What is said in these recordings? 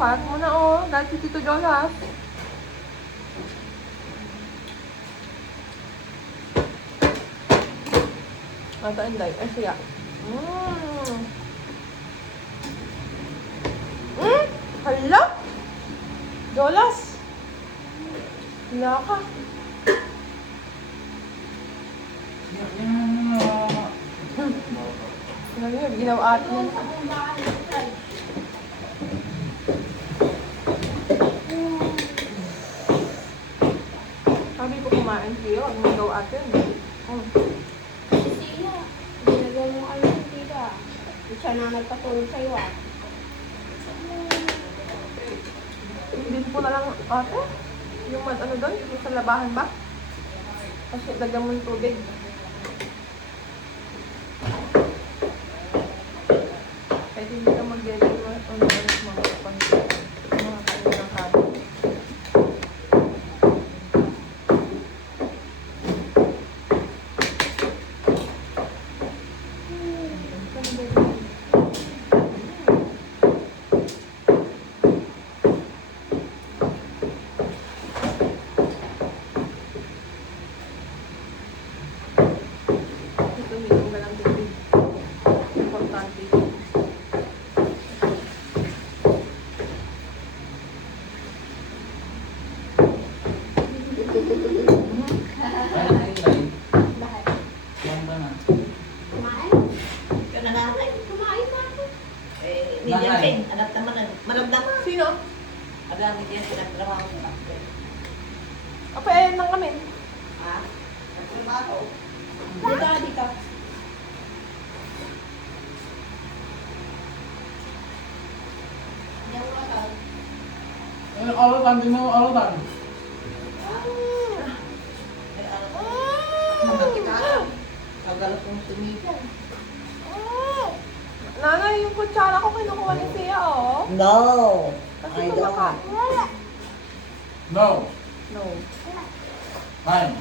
Kalat mo na oh. Dahil si Tito Jonas. Ito, Inday. Ay, siya. Hala? Jolas? Hala ka. Ano yun? Ginawa atin. Sabi ko kumain siya. Ang ginawa atin. Siya, ginagawa mo ano yung tita. Siya na nagpatulog sa'yo ah. Hindi po na lang ate. Yung ano doon? Yung sa labahan ba? Kasi lagyan mo yung tubig. Kahit hindi ka mag-delay mo. Ano mga kain ng kanin. Ito, minum ka ng tubig. Importante. Bakit? Yan ba na? Kumain? Ikaw na nanay, kumain na ako. Medium Nanay. pain, anak naman, maramdaman. Sino? Adami din pinagtrabaho sa doctor. Apa eh, nang kami. Ha? Nagtrabaho. Di ka. Yan mo ka. Ano alatan? Di mo alatan? Ay, ano? Kita ka. Kagalap kong sumigan. Nanay, yung kutsara ko kinukuha ni Sia, oh. No. Kasi kumaka. No. No. Fine.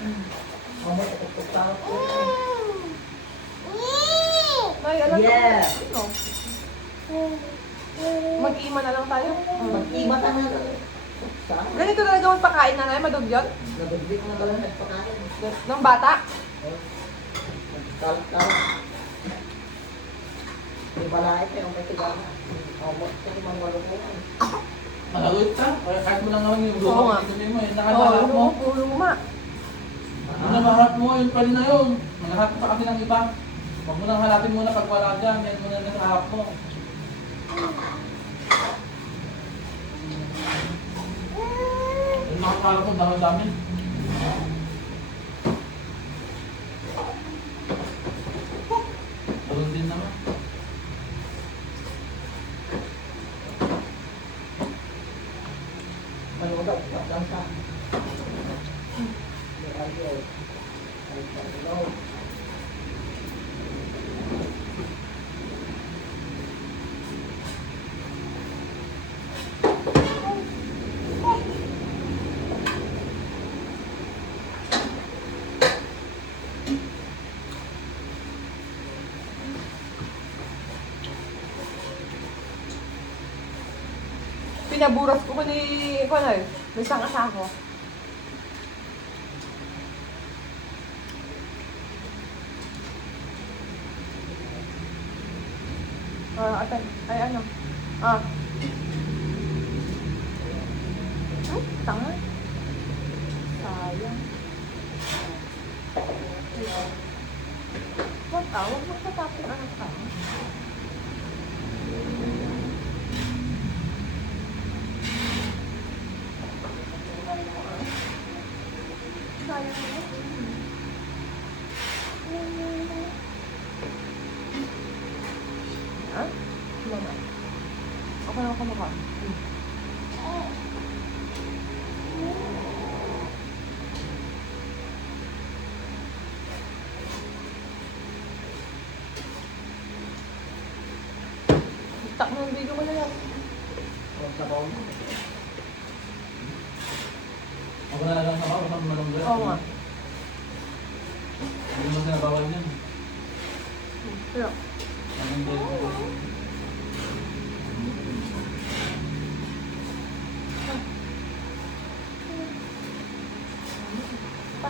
Nay, alam ko. Yeah. Ano? Mag-iima na lang tayo. Mag-iba ka na. Saan? Ganito talaga magpakain na nanay, madugyan. Nabagdik na pala nagpakain. Ng bata. Nagkalat-kalat. May balay pa yung may tigana. Almost sa limang walong-walong. Malaloy ka. Kaya kahit mo lang naman yung Oo luma. nga. Sabihin mo, yung Oo, nakaharap mo. luma. Yung nakaharap mo, yun pa rin na yun. Nakaharap pa kami ng iba. Huwag mo nang halapin muna pag wala dyan. Yan muna nakaharap mo. Yung nakaharap mo, dami-dami. Doon din naman. Malulog. Lang sa. Ay, Pinaburas ko ni Konay. May isang asako. Ate, ay ano? Tanga. Sayang. Huwag ka, huwag mo tatapin anak ka. Sayang mo. Ha? Mama. Ako lang kumakain. Tak mo ang video mo na yan. Ako na lang sa ako, kung malunggat. Oo nga. Hindi mo sinabawal yan. Pero, Malunggat. Pa.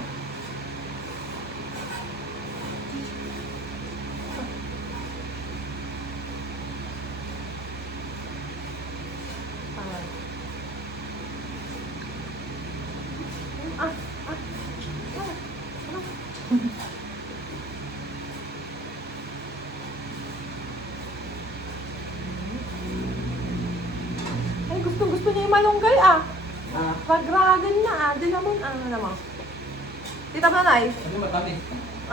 Ah, ah, ay, gusto niya yung malunggay ah. Ah, Pagragan na ah. Di naman ano mo. Tita Manay. Kasi matamis.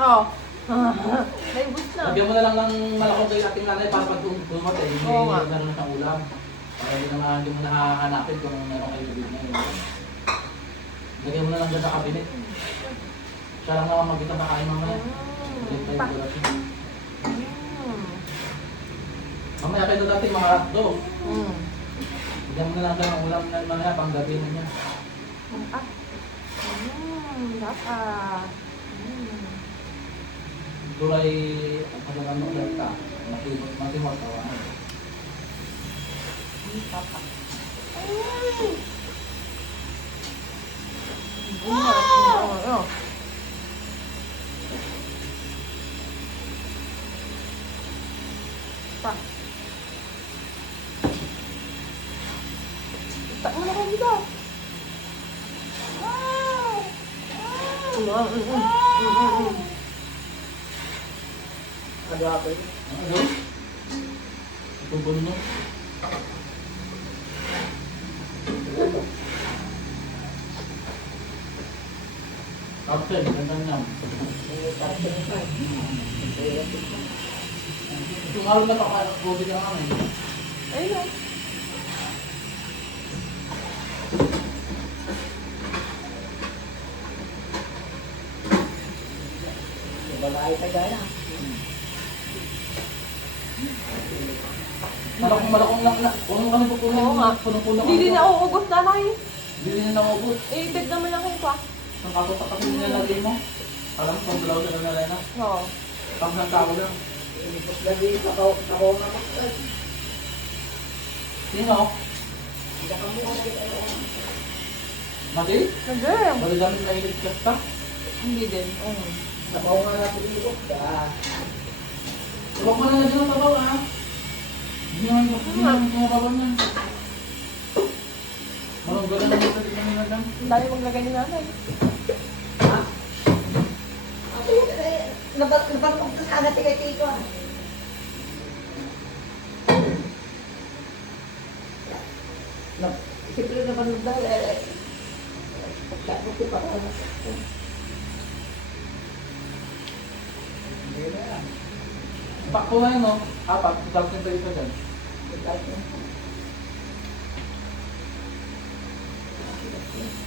Oo. Naibus na. Lagyan mo na lang ng malakong kay ating nanay para pag tumatay. Hindi Oo nga. na ng ulam. Para hindi mo nahahanapin kung meron kayo bibig na yun. Lagyan mo na lang dyan sa kabinet. Siya lang naman magkita na kain mamaya. Ulit tayo Pa. gulati. Mm. Mamaya kayo dating mga ratdo. Mm. Lagyan mo na lang dyan ng ulam na mamaya pang gabi na niya. Ah. Dapat. Tulay at magandang ulit ka. Matimot ka. Papa. Oh. Pa. Tak mo na kayo dito. ano ako yun? Ano? Itong puno. Kapten, ganda niya. Itong araw na COVID na kami. Ayun o. Balay tayo na. Malakong lang na. Puno kami po puno. Oo nga. Punong-puno Hindi din nauubos na na eh. Hindi rin na naubos. Eh, tig naman lang kayo pa. Ang katotak kasi nilalagay mo. Alam ko, dalaw sila na rin na. Oo. Pang ng tao lang. Tapos lagi ako nakakasal. Sino? Hindi ka mo Mati? Nagay. Bali dami na ilit kasta. Hindi din. Nabaw nga natin dito. Huwag mo na na dyan ang tabaw ah. Hindi naman kumabaw niyan. Marang gano'n na dito dito nila dyan. Ang dami maglagay ni nanay. Nabatong ka sana tigay-tigay ko. Siyempre naman dahil pagkakuti pa ko. Pakko na yun no. Apat, 2,000 ito dyan.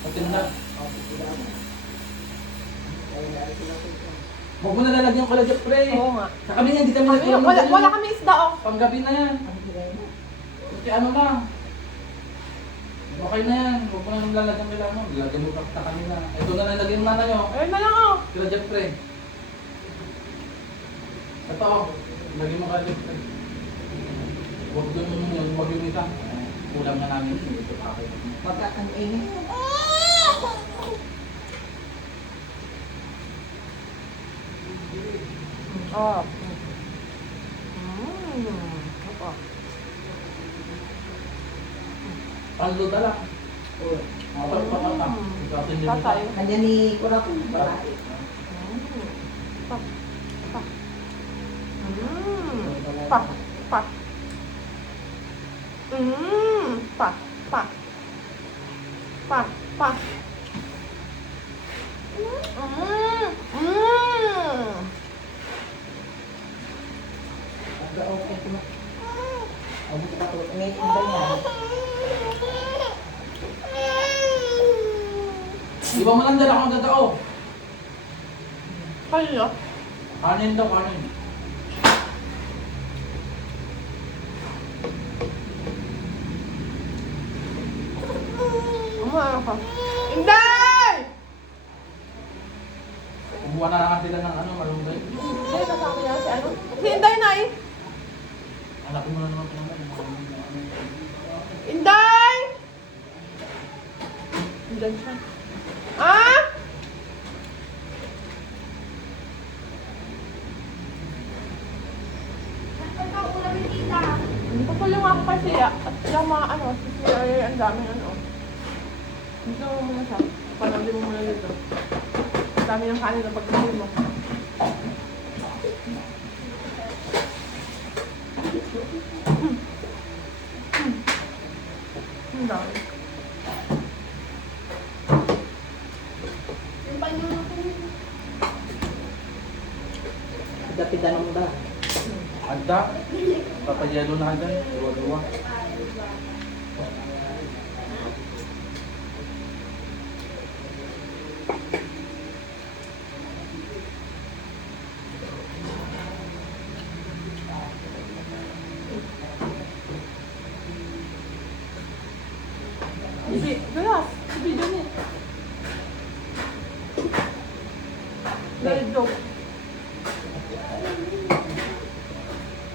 Patinda. Huwag mo na lalagyan ko lagyan pre. Oo nga. Sa kami yan, hindi kami Kami, wala kami isda oh. Panggabi na yan. Kasi ano na. Okay na yan. Huwag mo na nang lalagyan kailangan mo. Lalagyan mo pa kanina. Ito na lalagyan mo na nyo. Ayun na lang oh. Kila Jeffrey. Ito oh. Lagyan mo ka Jeffrey. Huwag yung isa. Kulang na namin. Ito kakay. Pagkakainin. Oh. Opo. Paldo dala. Mapagpapata. Tatay. Kanya ni Kurapon, balay. Pa. Pa. Pa. Pa. Pa. Pa. Pa. Pa. Okay ko na. Ang buto pa to. May tinday na. Di ba mo lang dala akong dadao? Kayo? Kanin daw, kanin. Ano ka? Inday! Kumuha na lang sila ng ano, malunggay. Ay, kasama niya si ano? Si Inday na eh. Hanapin mo na naman naman. Inday! Inday siya. Ah! Siya, at yung mga ano, si Siya ay ang daming ano. Dito mo muna siya. Panoodin mo muna dito. Ang dami ng kanin na pagkain mo. Ang dami. Yung panyo na po. Dapitan mo ba? Anda. Papayelo na agad. Duwa-duwa. Galas, video niya. Dahil joke.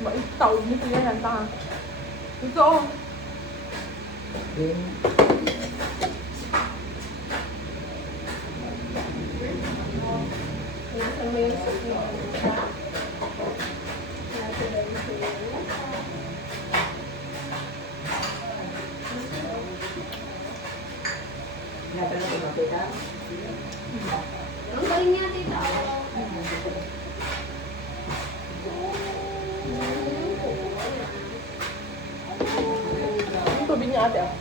Maitaw niyo sila yan, tanga. Ito oh. Then, Nasaan mo yung soup mo? Nasa ba yung soup mo? natanong ko ba kita? Ang galing niya, tita. Yung tubig niya ate oh.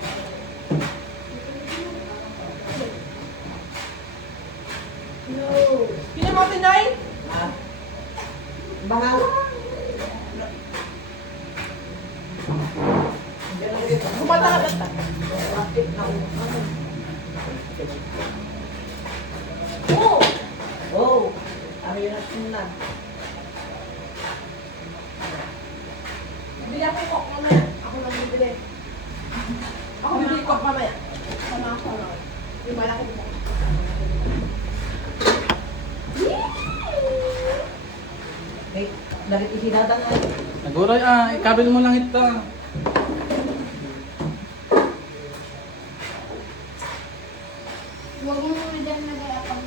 No. Pili mo Pinay? Ha? Baka, Kumata ka basta. bakit na ako? Oh! Oh! Ano yun at na? Bili ako coke mamaya. Ako lang bibili. Ako bibili coke mamaya. Sama ako na. Yung malaki mo. Eh, dalit isinatan ay. Naguray ikabil mo lang ito. Huwag mo muna dyan nag-aapang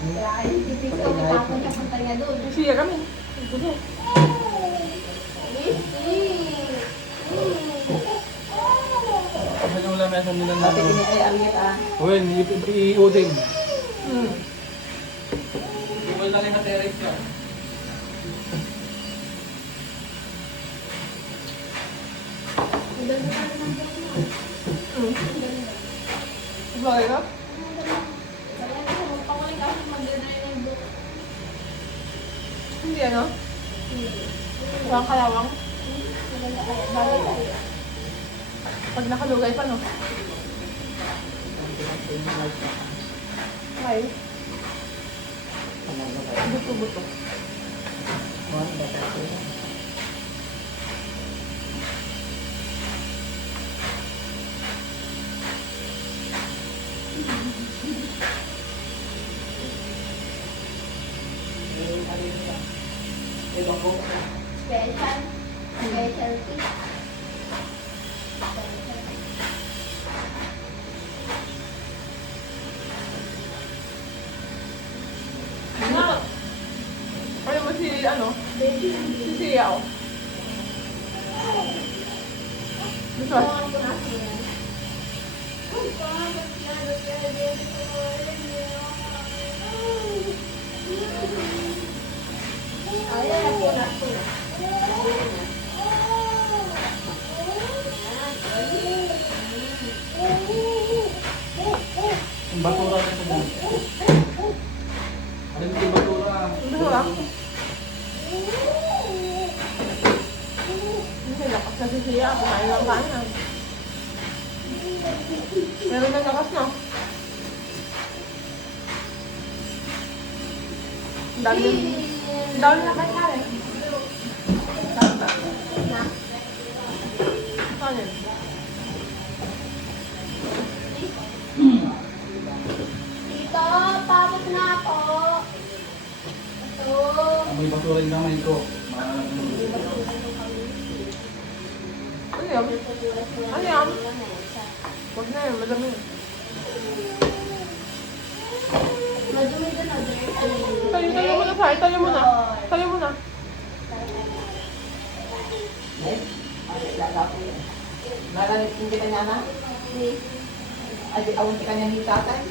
kaya kayo titip ko, tapon niya punta niya doon. Siya kami. Ito niya. Ano yung lamesa nila na? Bakit ini ay awit ah? Uy, iuding. Hmm. Uy, lang yung na-terrace ka. Ang ganda ka naman doon mo. Hmm. Ang ganda. Bagay ka? Ang ganda. Kaya ko, magpakulit kasi maganda yung book. Hindi ano? Walang kalawang. Maganda kaya. Bagay kaya. Pag nakalugay pa no? Ay, buto-buto. Special. Specialty. Na! Ano mo si, ano? Si Sia, oh. Gusto mo? Ayan, ako na ako. Yung batura nito mo. Ano yung batura? Gusto lang. Hindi, lakas na si Sia. Kumain lang kanan. Meron na lakas, no? Ang dami na kanya eh. Kanin. Tito, papot na ako. Ito. May batura yung gamay ko. Ano yan? Ano yan? Huwag na yun, madami. Madumi doon na, dirty. Tayo mo na, Sai. Tayo mo na. Tayo mo na. kilala ko yun. Nalalit hindi ka niya na? Ay, di awon ka niya ni tatay.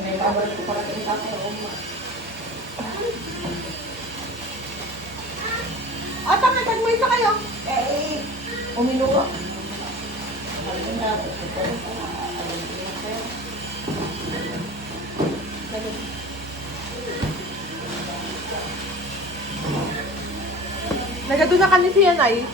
May babalik ko para kay tatay o ma. Ata, may tagmay sa kayo. Umino ka. Nagaduna ka ni siya, Nay.